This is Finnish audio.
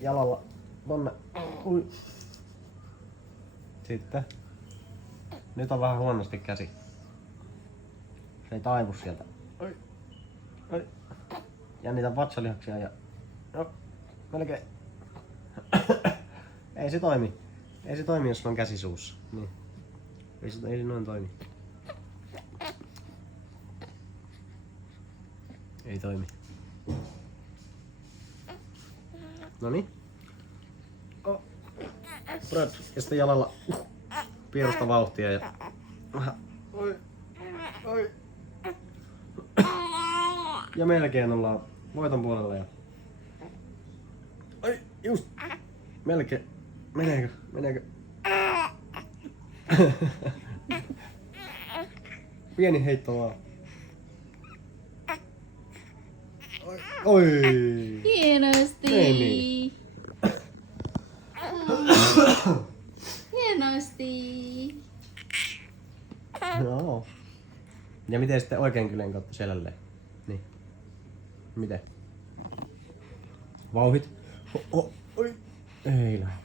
Jalalla. Tonne. Ui. Sitten. Nyt on vähän huonosti käsi. Se ei taivu sieltä. Oi. Oi. Jännitä vatsalihaksia ja... No, melkein. Ei se toimi. Ei se toimi, jos on käsi suussa. Niin. Ei se noin toimi. Ei toimi. Noniin. Brad. Ja sitten jalalla pierusta vauhtia ja... Oi. Oi. Ja melkein ollaan voiton puolella ja... Oi, just. Melkein. Meneekö? Meneekö? Pieni heitto vaan. Oi. Hienosti. Meni. Hienosti. Joo. Ja miten sitten oikein kylen kautta selälleen? Niin. Miten? Vauhit. Oi. Ei lähde.